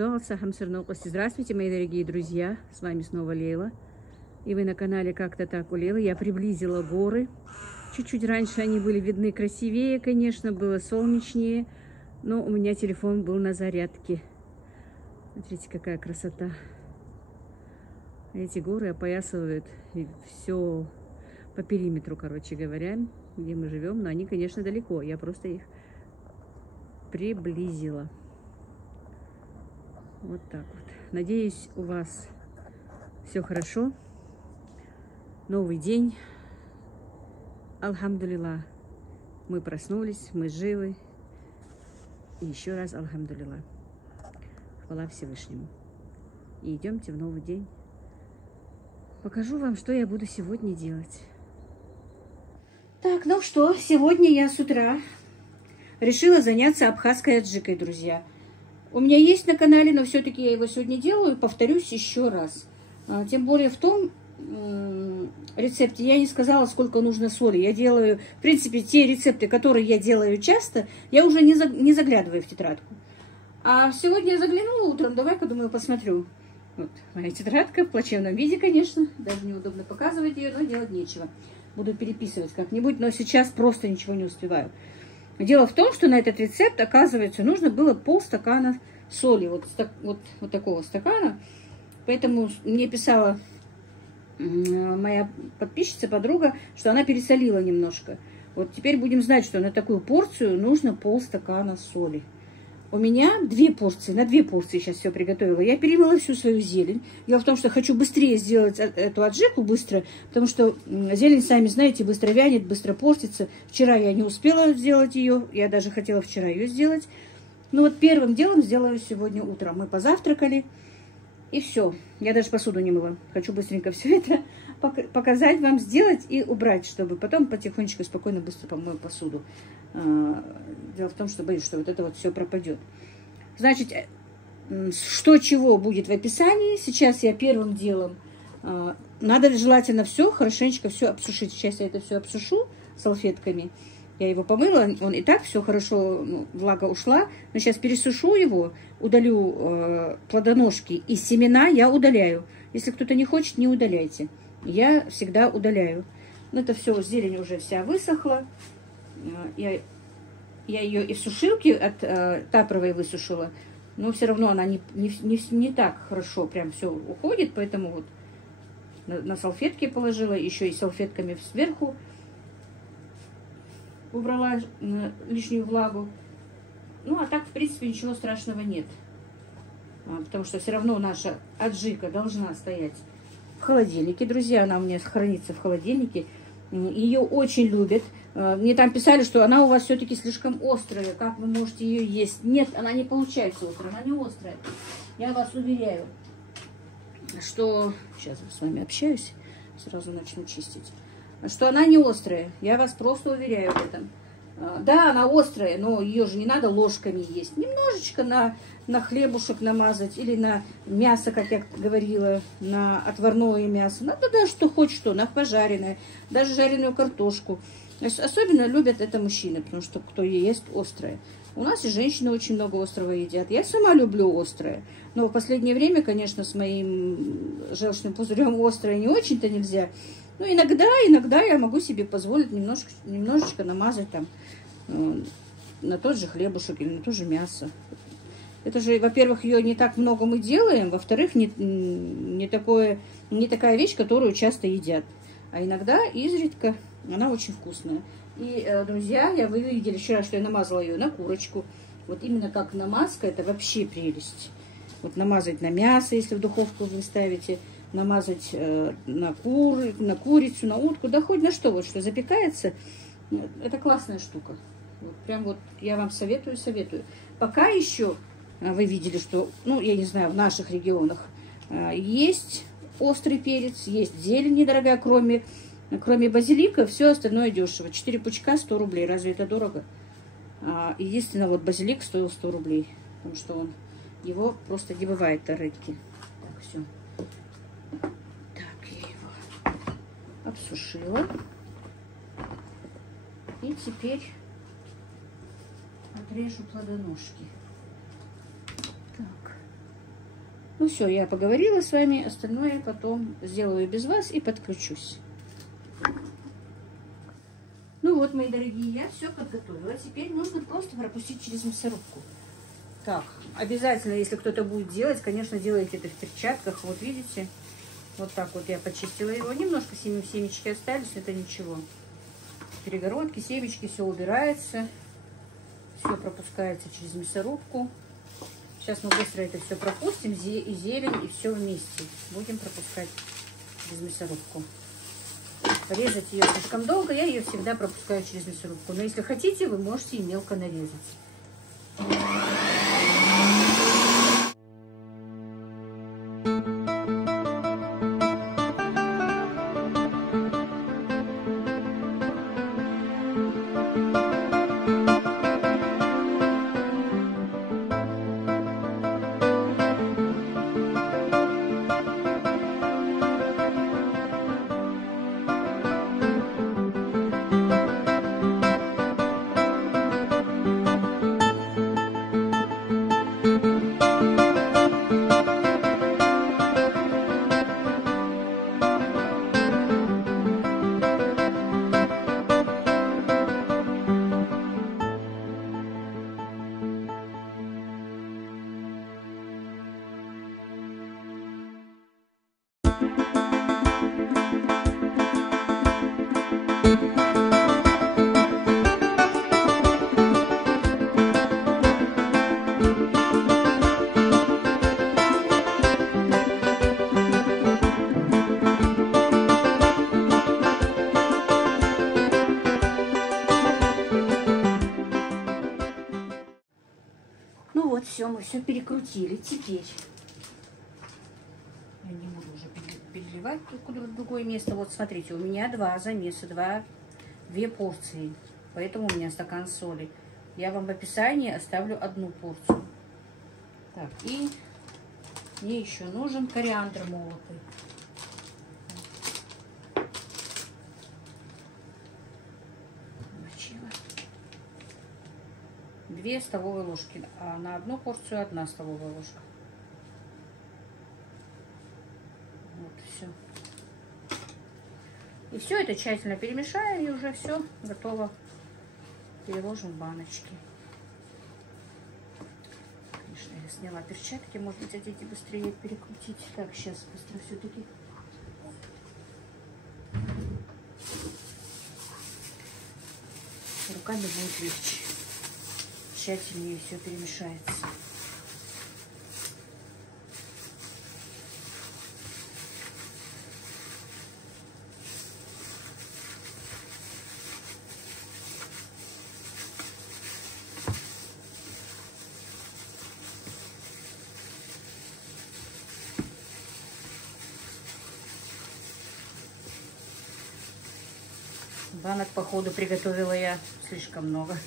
Здравствуйте, мои дорогие друзья, с вами снова Лейла. И вы на канале Как-то так у Лейлы. Я приблизила горы. Чуть-чуть раньше они были видны красивее, конечно, было солнечнее, но у меня телефон был на зарядке. Смотрите, какая красота. Эти горы опоясывают все по периметру, короче говоря, где мы живем. Но они, конечно, далеко. Я просто их приблизила. Вот так вот. Надеюсь, у вас все хорошо. Новый день. Альхамдулилlah. Мы проснулись, мы живы. И еще раз альхамдулилlah. Хвала Всевышнему. И идемте в новый день. Покажу вам, что я буду сегодня делать. Так, ну что, сегодня я с утра решила заняться абхазской аджикой, друзья. У меня есть на канале, но все-таки я его сегодня делаю, повторюсь еще раз. Тем более в том рецепте я не сказала, сколько нужно соли. Я делаю, в принципе, те рецепты, которые я делаю часто, я уже не заглядываю в тетрадку. А сегодня я заглянула утром, давай-ка, думаю, посмотрю. Вот моя тетрадка в плачевном виде, конечно. Даже неудобно показывать ее, но делать нечего. Буду переписывать как-нибудь, но сейчас просто ничего не успеваю. Дело в том, что на этот рецепт, оказывается, нужно было полстакана соли. Вот такого стакана. Поэтому мне писала моя подписчица, подруга, что она пересолила немножко. Вот теперь будем знать, что на такую порцию нужно полстакана соли. У меня 2 порции, на 2 порции сейчас все приготовила. Я перемыла всю свою зелень. Дело в том, что хочу быстрее сделать эту аджику, быстро, потому что зелень, сами знаете, быстро вянет, быстро портится. Вчера я не успела сделать ее, я даже хотела вчера ее сделать. Ну вот первым делом сделаю сегодня утром. Мы позавтракали, и все. Я даже посуду не мыла. Хочу быстренько все это показать вам, сделать и убрать, чтобы потом потихонечку, спокойно, быстро помою посуду. Дело в том, что боюсь, что вот это вот все пропадет. Значит, что чего будет в описании. Сейчас я первым делом, надо желательно все, хорошенечко все обсушить. Сейчас я это все обсушу салфетками. Я его помыла, он и так все хорошо, влага ушла. Но сейчас пересушу его, удалю плодоножки и семена я удаляю. Если кто-то не хочет, не удаляйте. Я всегда удаляю. Ну, это все, зелень уже вся высохла. Я ее и в сушилке от тапровой высушила, но все равно она не так хорошо прям все уходит, поэтому вот на салфетки положила, еще и салфетками сверху убрала лишнюю влагу. Ну, а так, в принципе, ничего страшного нет. Потому что все равно наша аджика должна стоять в холодильнике. Друзья, она у меня хранится в холодильнике. Ее очень любят. Мне там писали, что она у вас все-таки слишком острая. Как вы можете ее есть? Нет, она не получается острая, она не острая. Я вас уверяю, что... Сейчас я с вами общаюсь, сразу начну чистить. Что она не острая. Я вас просто уверяю в этом. Да, она острая, но ее же не надо ложками есть. Немножечко на хлебушек намазать или на мясо, как я говорила, на отварное мясо. Надо да, что хоть что, на пожаренное, даже жареную картошку. Особенно любят это мужчины, потому что кто ест острое. У нас и женщины очень много острого едят. Я сама люблю острое. Но в последнее время, конечно, с моим желчным пузырем острое не очень-то нельзя. Ну, иногда я могу себе позволить немножечко намазать там на тот же хлебушек или на то же мясо. Это же, во-первых, ее не так много мы делаем, во-вторых, не такая вещь, которую часто едят. А иногда, изредка, она очень вкусная. И, друзья, вы видели вчера, что я намазала ее на курочку. Вот именно как намазка, это вообще прелесть. Вот намазать на мясо, если в духовку вы ставите, намазать на курицу, на утку, да хоть на что, вот что запекается. Это классная штука. Вот, прям вот я вам советую. Пока еще вы видели, что, ну, я не знаю, в наших регионах есть острый перец, есть зелень недорогая, кроме базилика, все остальное дешево. 4 пучка 100 рублей. Разве это дорого? Единственное, вот базилик стоил 100 рублей, потому что его просто не бывает на рынке. Так, все. Так, я его обсушила. И теперь отрежу плодоножки. Так. Ну все, я поговорила с вами, остальное потом сделаю без вас и подключусь. Ну вот, мои дорогие, я все подготовила. Теперь нужно просто пропустить через мясорубку. Так, обязательно, если кто-то будет делать, конечно, делайте это в перчатках. Вот видите, вот так вот я почистила его. Немножко семечки остались, это ничего. Перегородки, семечки, все убирается. Все пропускается через мясорубку. Сейчас мы быстро это все пропустим, и зелень, и все вместе. Будем пропускать через мясорубку. Резать ее слишком долго, я ее всегда пропускаю через мясорубку. Но если хотите, вы можете и мелко нарезать. Ну вот, все, мы все перекрутили. Теперь я не буду уже переливать куда-то в другое место. Вот смотрите, у меня два замеса, две порции. Поэтому у меня стакан соли. Я вам в описании оставлю одну порцию. Так, и мне еще нужен кориандр молотый. 2 столовые ложки, а на одну порцию 1 столовая ложка. Вот все. И все это тщательно перемешаем, и уже все готово. Переложим в баночки. Конечно, я сняла перчатки, может быть, хотите быстрее перекрутить. Так, сейчас быстро все-таки. Руками будет легче. Тщательнее все перемешается. Банок, походу, приготовила я слишком много.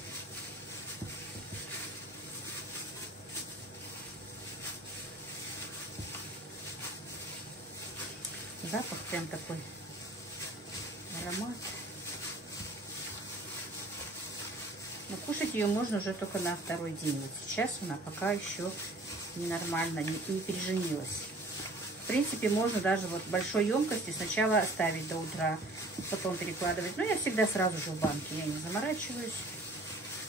Запах прям такой, аромат. Но кушать ее можно уже только на второй день. Вот сейчас она пока еще ненормально, не переженилась. В принципе, можно даже вот в большой емкости сначала оставить до утра, потом перекладывать. Но я всегда сразу же в банке, я не заморачиваюсь.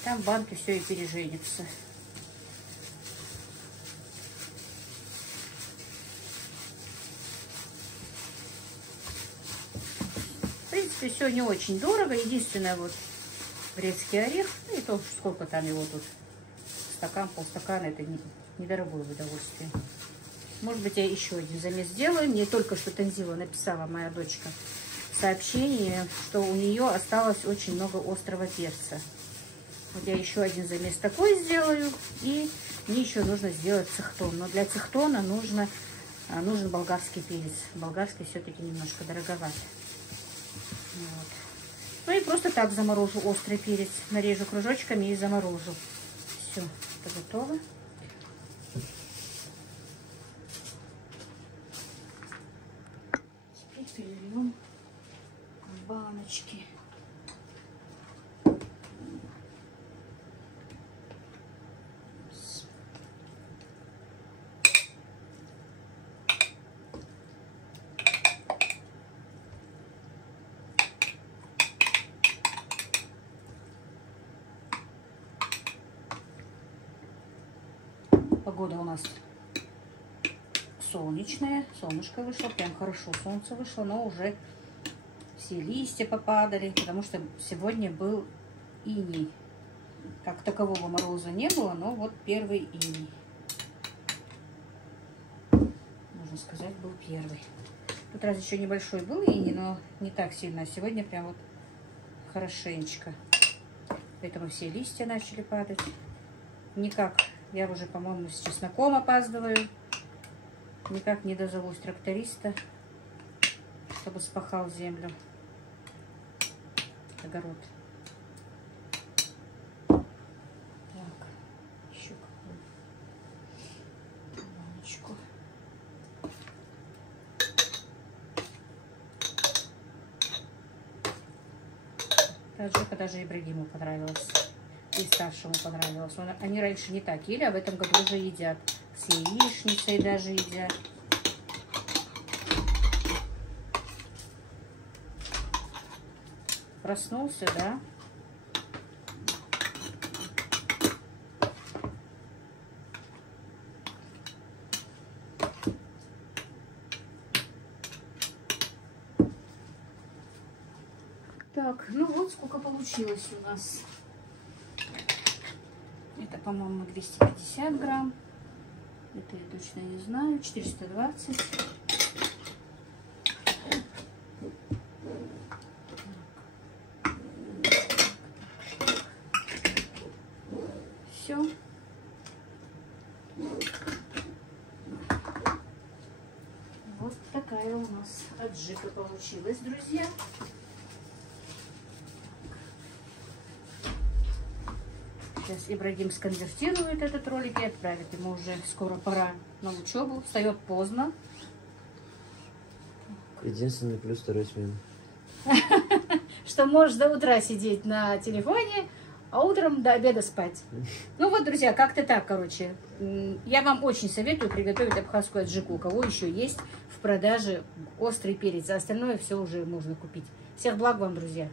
Там в банке все и переженится. В принципе, все не очень дорого. Единственное, вот грецкий орех, ну и то, сколько там его тут, стакан, полстакана, это недорогое удовольствие. Может быть, я еще один замес сделаю. Мне только что Танзила написала, моя дочка, сообщение, что у нее осталось очень много острого перца. Вот я еще один замес такой сделаю. И мне еще нужно сделать цехтон. Но для цехтона нужен болгарский перец. Болгарский все-таки немножко дороговат. Вот. Ну и просто так заморожу острый перец. Нарежу кружочками и заморожу. Все, это готово. Теперь перельем в баночки. погода у нас солнечная. Солнышко вышло, прям хорошо солнце вышло, но уже все листья попадали, потому что сегодня был иней. Как такового мороза не было, но вот первый иней. Можно сказать, был первый. Тут раз еще небольшой был иней, но не так сильно. А сегодня прям вот хорошенечко. Поэтому все листья начали падать. Никак, я уже, по-моему, с чесноком опаздываю. Никак не дозовусь тракториста, чтобы спахал землю, огород. Так, еще какую баночку. Таджика даже Ибрагиму понравилось. И старшему понравилось. Они раньше не так ели, а в этом году уже едят. С яичницей даже едят. Проснулся, да? Так, ну вот сколько получилось у нас. Это, по-моему, 250 грамм. Это я точно не знаю. 420. Все. Вот такая у нас аджика получилась, друзья. Сейчас Ибрагим сконвертирует этот ролик и отправит. Ему уже скоро пора на учебу. Встает поздно. Единственный плюс второй смены. Что можешь до утра сидеть на телефоне, а утром до обеда спать. Ну вот, друзья, как-то так, короче. Я вам очень советую приготовить абхазскую аджику. У кого еще есть в продаже острый перец. А остальное все уже можно купить. Всех благ вам, друзья.